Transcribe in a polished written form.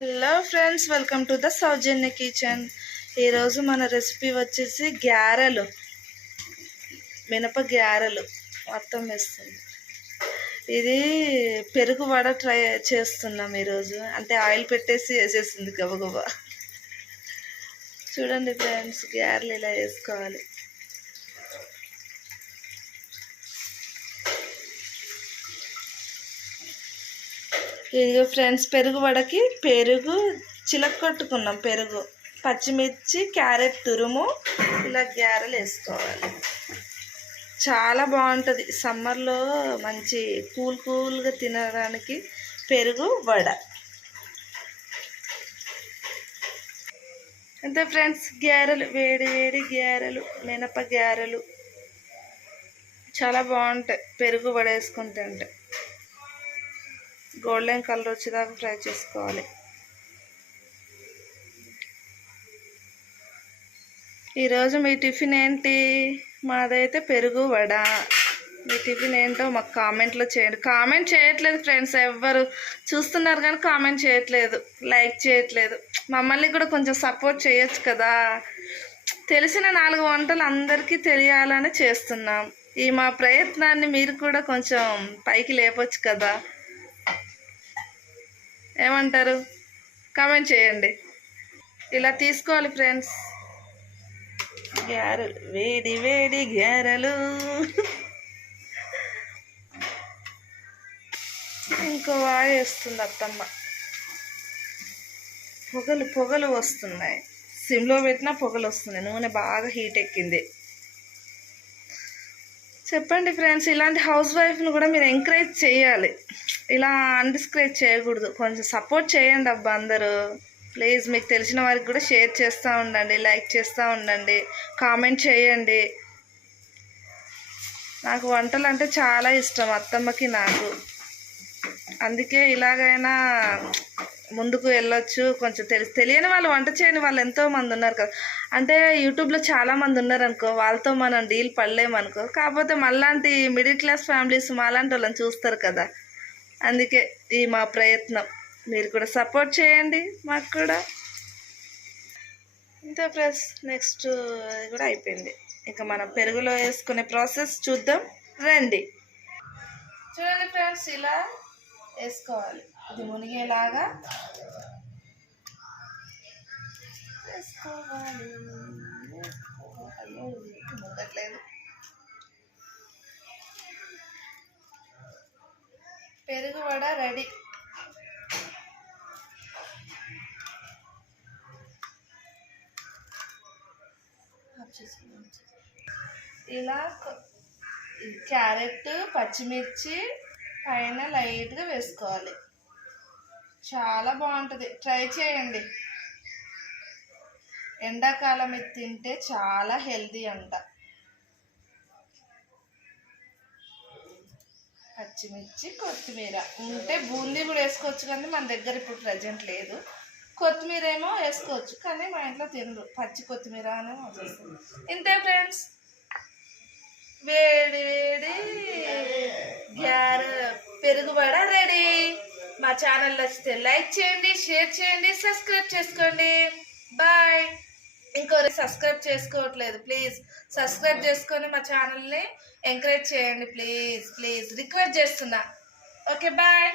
Hello friends, welcome to the Soujanya kitchen. ఈరోజు మన recipe వచ్చేసి గ్యారెలు, మినప గ్యారెలు మొత్తం వేస్తుంది. ఇది పెరుగు వడ ట్రై చేస్తున్నాం ఈరోజు. అంటే ఆయిల్ పెట్టేసి వేసేసింది గబగబా. చూడండి ఫ్రెండ్స్, గ్యారెలు ఇలా వేసుకోవాలి. ఇదిగో ఫ్రెండ్స్, పెరుగు వడకి పెరుగు చిలక్కొట్టుకున్నాం. పెరుగు, పచ్చిమిర్చి, క్యారెట్ తురుము, ఇలా గ్యారెలు వేసుకోవాలి. చాలా బాగుంటుంది సమ్మర్లో, మంచి కూల్గా తినడానికి పెరుగు వడ. అంతే ఫ్రెండ్స్, గ్యారెలు, వేడి వేడి గ్యారెలు, మినప గ్యారెలు చాలా బాగుంటాయి. పెరుగు వడ వేసుకుంటే అంటే గోల్డెన్ కలర్ వచ్చేదాకా ఫ్రై చేసుకోవాలి. ఈరోజు మీ టిఫిన్ ఏంటి? మాదైతే పెరుగు వడ. మీ టిఫిన్ ఏంటో మాకు కామెంట్లో చేయండి. కామెంట్ చేయట్లేదు ఫ్రెండ్స్, ఎవ్వరు చూస్తున్నారు కానీ కామెంట్ చేయట్లేదు, లైక్ చేయట్లేదు. మమ్మల్ని కూడా కొంచెం సపోర్ట్ చేయొచ్చు కదా. తెలిసిన 4 వంటలు అందరికీ తెలియాలని చేస్తున్నాం. ఈ మా ప్రయత్నాన్ని మీరు కూడా కొంచెం పైకి లేపొచ్చు కదా. ఏమంటారు? కామెంట్ చేయండి. ఇలా తీసుకోవాలి ఫ్రెండ్స్ గ్యారెలు, వేడి వేడి గ్యారెలు. ఇంకో వాయి వేస్తుంది అత్తమ్మ. పొగలు వస్తున్నాయి. సిమ్లో పెట్టినా పొగలు వస్తున్నాయి. నూనె బాగా హీట్ ఎక్కింది. చెప్పండి ఫ్రెండ్స్, ఇలాంటి హౌస్ వైఫ్ని కూడా మీరు ఎంకరేజ్ చేయాలి. ఇలా అన్డిస్కరేజ్ చేయకూడదు. కొంచెం సపోర్ట్ చేయండి అబ్బా అందరూ ప్లీజ్. మీకు తెలిసిన వారికి కూడా షేర్ చేస్తూ ఉండండి, లైక్ చేస్తూ ఉండండి, కామెంట్ చేయండి. నాకు వంటలు అంటే చాలా ఇష్టం, అత్తమ్మకి నాకు. అందుకే ఇలాగైనా ముందుకు వెళ్ళొచ్చు. కొంచెం తెలియని వాళ్ళు, వంట చేయని వాళ్ళు ఎంతోమంది ఉన్నారు కదా. అంటే యూట్యూబ్లో చాలామంది ఉన్నారు అనుకో, వాళ్ళతో మనం డీల్ పడలేమనుకో. కాకపోతే మళ్ళాంటి మిడిల్ క్లాస్ ఫ్యామిలీస్ మాలాంటి వాళ్ళని చూస్తారు కదా. అందుకే ఈ మా ప్రయత్నం. మీరు కూడా సపోర్ట్ చేయండి మాకు కూడా. ఇంతే ఫ్రెండ్స్, నెక్స్ట్ కూడా అయిపోయింది. ఇక మనం పెరుగులో వేసుకునే ప్రాసెస్ చూద్దాం రండి. చూడండి ఫ్రెండ్స్, ఇలా వేసుకోవాలి. ఇది మునిగేలాగా వేసుకోవాలి. మునగట్లేదు. పెరుగు వడ రెడీ. ఇలా క్యారెట్, పచ్చిమిర్చి పైన లైట్గా వేసుకోవాలి. చాలా బాగుంటుంది, ట్రై చేయండి. ఎండాకాలం ఇది తింటే చాలా హెల్తీ అంట. పచ్చిమిర్చి, కొత్తిమీర ఉంటే బూందీ కూడా వేసుకోవచ్చు, కానీ మన దగ్గర ఇప్పుడు ప్రజెంట్ లేదు. కొత్తిమీర ఏమో వేసుకోవచ్చు, కానీ మా ఇంట్లో తినరు. పచ్చి కొత్తిమీర అనే వచ్చేస్తుంది. ఇంతే ఫ్రెండ్స్, వేడి వేడి పెరుగు వడ రెడీ. మా ఛానల్ నచ్చితే లైక్ చేయండి, షేర్ చేయండి, సబ్స్క్రైబ్ చేసుకోండి. బాయ్. ఇంకోరు సబ్స్క్రైబ్ చేసుకోవట్లేదు, ప్లీజ్ సబ్స్క్రైబ్ చేసుకొని మా ఛానల్ని ఎంకరేజ్ చేయండి. ప్లీజ్ రిక్వెస్ట్ చేస్తున్నా. Okay, bye.